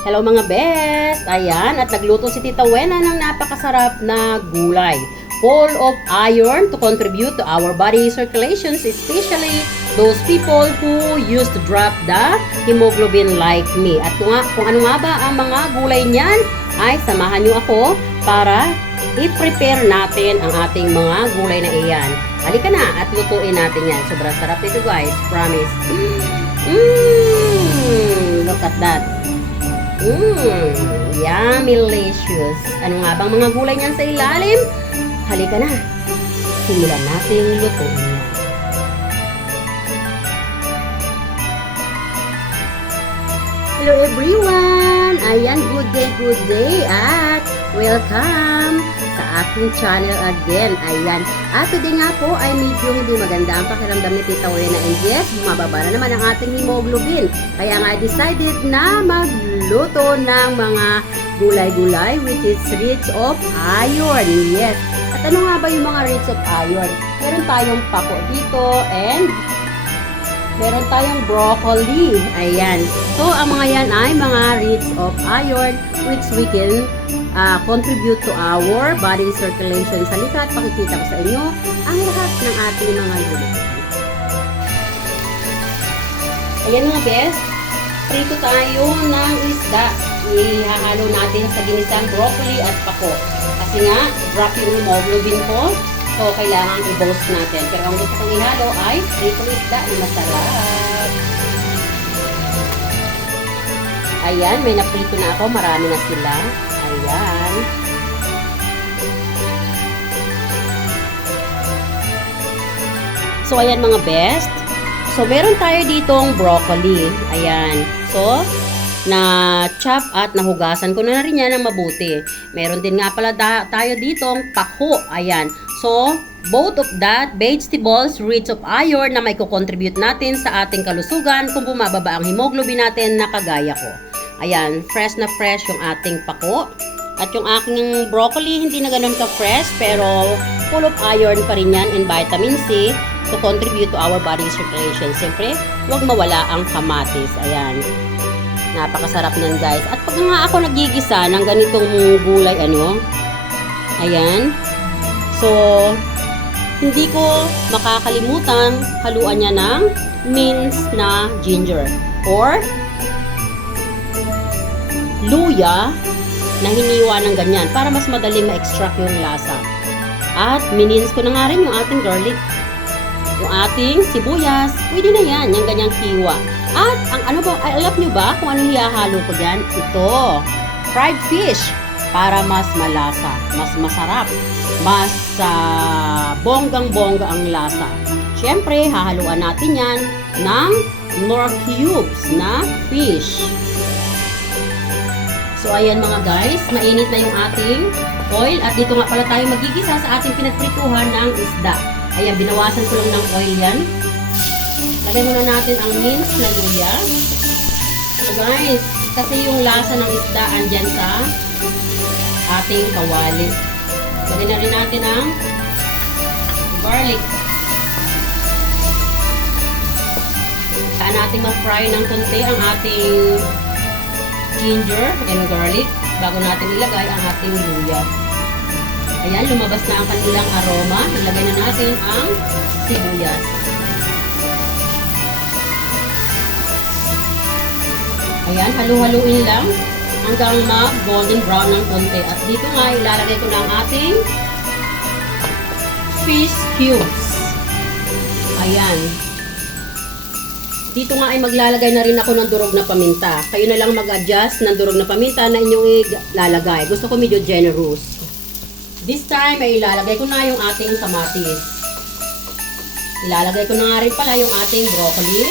Hello mga best! Ayan, at nagluto si Tita Wena ng napakasarap na gulay. Full of iron to contribute to our body circulations, especially those people who used to drop the hemoglobin like me. At kung ano nga ba ang mga gulay niyan, ay samahan niyo ako para i-prepare natin ang ating mga gulay na iyan. Halika na at lutuin natin yan. Sobrang sarap nito guys, promise. Look at that. Yummy delicious. Ano nga bang mga gulay niyan sa ilalim? Halika na. Simulan natin lutuin yan. Hello everyone! Ayan, good day at welcome sa aking channel again. Ayan, at today nga po ay medyo hindi maganda ang pakiramdam ni Tita Wena, and yes, bumababa na naman ang ating hemoglobin. Kaya nga decided na magluto ng mga gulay-gulay which is rich of iron. Yes, at ano nga ba yung mga rich of iron? Meron tayong pako dito and meron tayong broccoli. Ayan. So, ang mga yan ay mga rich of iron which we can contribute to our body circulation. Sa likod, pakikita ko sa inyo ang lahat ng ating mga gulay. Ayan mga best. Prito tayo ng isda. Ihahalo natin sa ginisang broccoli at pako. Kasi nga, drop yung hemoglobin ko. So, kailangan i-boost natin. Pero ang gusto kong ihalo ay prito isda na masarap. Ayan, may naprito na ako. Marami na sila. Ayan. So, ayan mga best. So, meron tayo ditong broccoli. Ayan. So, na-chop at nahugasan ko na rin yan ng mabuti. Meron din nga pala tayo ditong pako. Ayan. So, both of that vegetables rich of iron na may kukontribute natin sa ating kalusugan kung bumababa ang hemoglobin natin na kagaya ko. Ayan, fresh na fresh yung ating pako. At yung aking broccoli, hindi na ganun ka-fresh, pero full of iron pa rin yan and vitamin C to contribute to our body circulation. Siyempre, huwag mawala ang kamatis. Ayan. Napakasarap nan guys. At pag nga ako nagigisa ng ganitong gulay, ayan. So, hindi ko makakalimutan haluan niya ng minced na ginger or luya na hiniwa ng ganyan para mas madaling ma-extract yung lasa. At minins ko na nga rin yung ating garlic. Yung ating sibuyas, pwede na yan, yung ganyang hiwa. At ang ano ba, alam nyo ba kung ano hihahalo ko dyan? Ito, fried fish. Para mas malasa, mas masarap, mas bonggang-bongga ang lasa. Siyempre, hahaluan natin yan ng Knorr cubes na fish. So, ayan mga guys, mainit na yung ating oil. At dito nga pala tayo magigisa sa ating pinagprituhan ng isda. Ayan, binawasan ko lang ng oil yan. Lagay muna natin ang minced na luya. So guys, kasi yung lasa ng isda andyan sa ating kawali. Lagyan na rin natin ang garlic. Saan natin ma-fry ng konti ang ating ginger and garlic bago natin ilagay ang ating luya. Ayan, lumabas na ang kanilang aroma. Ilagay na natin ang sibuyas. Ayan, halu-haluin lang hanggang mag-golden brown ng konti. At dito nga, ilalagay ko na ang ating fish cubes. Ayan. Dito nga ay maglalagay na rin ako ng durog na paminta. Kayo na lang mag-adjust ng durog na paminta na inyong ilalagay. Gusto ko medyo generous. This time ay ilalagay ko na yung ating kamatis. Ilalagay ko na nga rin pala yung ating broccoli.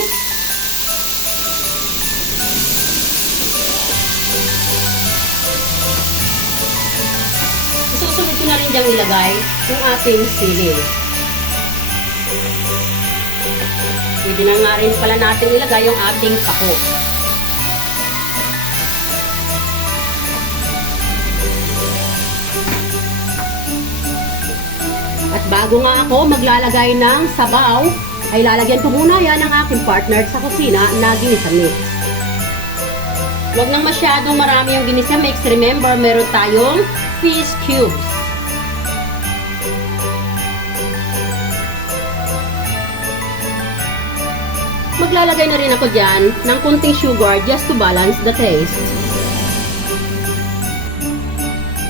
Susunod ko na rin diyang ilagay yung ating sili. Pwede na nga rin pala natin ilagay yung ating pako. At bago nga ako maglalagay ng sabaw, ay lalagyan ko muna yan ng aking partner sa kusina na ginisa mix. Huwag nang masyadong marami yung ginisa mix. Remember, meron tayong fish cubes. Maglalagay na rin ako dyan ng kunting sugar just to balance the taste.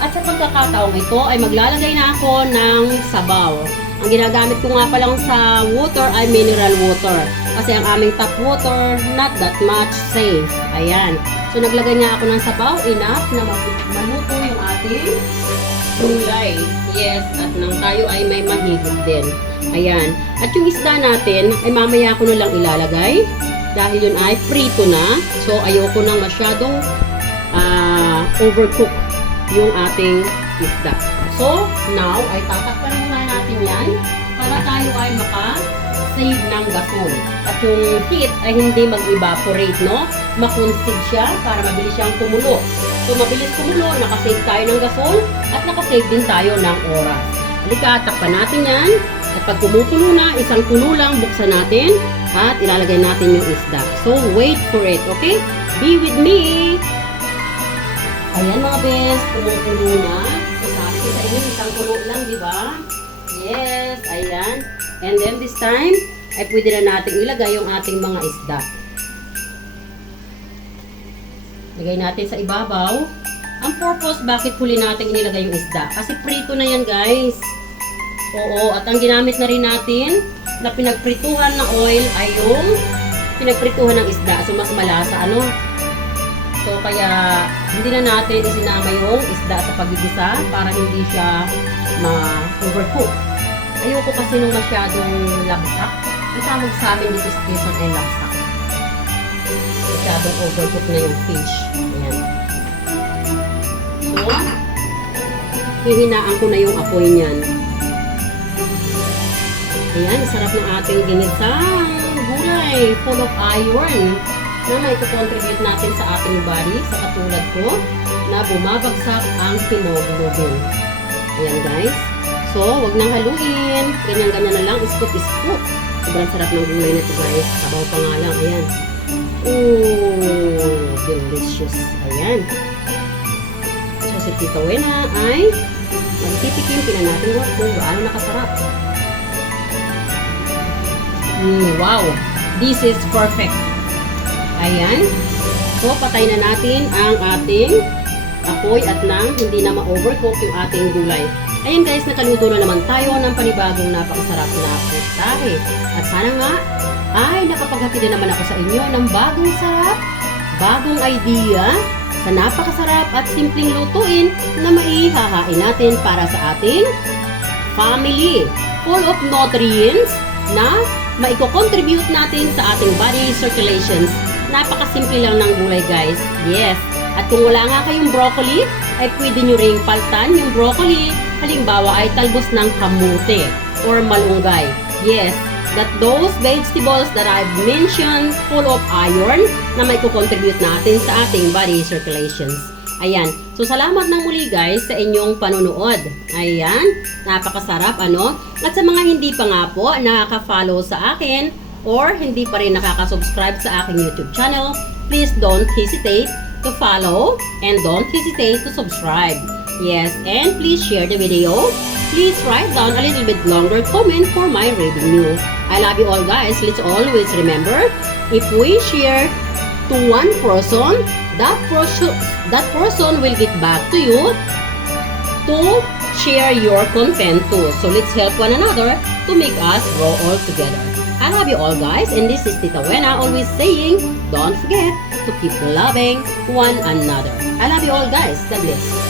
At sa pagkakataong ito ay maglalagay na ako ng sabaw. Ang ginagamit ko nga palang sa water ay mineral water. Kasi ang aming tap water, not that much safe. Ayan. So naglagay nga ako ng sabaw, enough na maluto yung ating gulay. Yes, at nang tayo ay may mahigit din. Ayan. At yung isda natin ay mamaya ko na lang ilalagay. Dahil yun ay prito na. So ayoko nang masyadong overcook yung ating isda. So now ay tatakpan muna natin yan para tayo ay maka-save ng gasol. At yung heat ay hindi mag-evaporate, no? Makonsid siya para mabilis siyang kumulo. So mabilis kumulo, nakasave tayo ng gasol at nakasave din tayo ng oras. Halika, takpan natin yan. At pag kumukulo na, isang kulo lang, buksan natin at ilalagay natin yung isda. So, wait for it, okay? Be with me! Ayan mga bes, kumukulo na. So, sabi ko sa inyo, isang kulo lang, di ba? Yes, ayan. And then this time, ay pwede na natin ilagay yung ating mga isda. Lagay natin sa ibabaw. Ang purpose, bakit huli natin inilagay yung isda? Kasi prito na yan, guys. Oo, at ang ginamit na rin natin na pinagprituhan na oil ay yung pinagprituhan ng isda. So, mas malasa, ano? So, kaya hindi na natin isinama yung isda sa pagigisa para hindi siya ma-overcook. Ayoko kasi nung masyadong labsak. Ang tawag sa amin dito sa Quezon ay labsak. Masyadong overcook na yung fish. Ayan. So, hihinaan ko na yung apoy niyan. Ayan, sarap ng ating ginisang gulay full of iron na may contribute natin sa ating body, sa katulad ko na bumabagsak ang hemoglobin. Ayan guys. So, wag nang haluin. Ganyan-ganyan na lang. Scoop-scoop. Sobrang sarap ng gulay na ito guys. Sabaw pa nga lang. Ayan. Ooh, delicious. Ayan. So, si Tita Wena ay magtitikim na natin kung gaano nakasarap. Wow! This is perfect. Ayan. So, patay na natin ang ating apoy at nang hindi na ma-overcook yung ating gulay. Ayan guys, nakaluto na naman tayo ng panibagong napakasarap na putahe. At sana nga, ay nakapaghatid na naman ako sa inyo ng bagong sarap, bagong idea sa napakasarap at simpleng lutuin na maihahain natin para sa ating family. Full of nutrients na maiko-contribute natin sa ating body circulations. Napakasimple lang ng gulay guys. Yes. At kung wala nga kayong broccoli, ay pwede nyo ring paltan yung broccoli. Halimbawa ay talbos ng kamote or malunggay. Yes. That those vegetables that I've mentioned full of iron na maiko-contribute natin sa ating body circulations. Ayan. So, salamat ng muli guys sa inyong panunood. Ayan. Napakasarap, ano? At sa mga hindi pa nga po nakaka-follow sa akin or hindi pa rin nakaka-subscribe sa aking YouTube channel, please don't hesitate to follow and don't hesitate to subscribe. Yes, and please share the video. Please write down a little bit longer comment for my revenue. I love you all guys. Let's always remember, if we share to one person, that person will get back to you to share your content too. So let's help one another to make us grow all together. I love you all guys, and this is Tita Wena always saying, don't forget to keep loving one another. I love you all guys. God bless.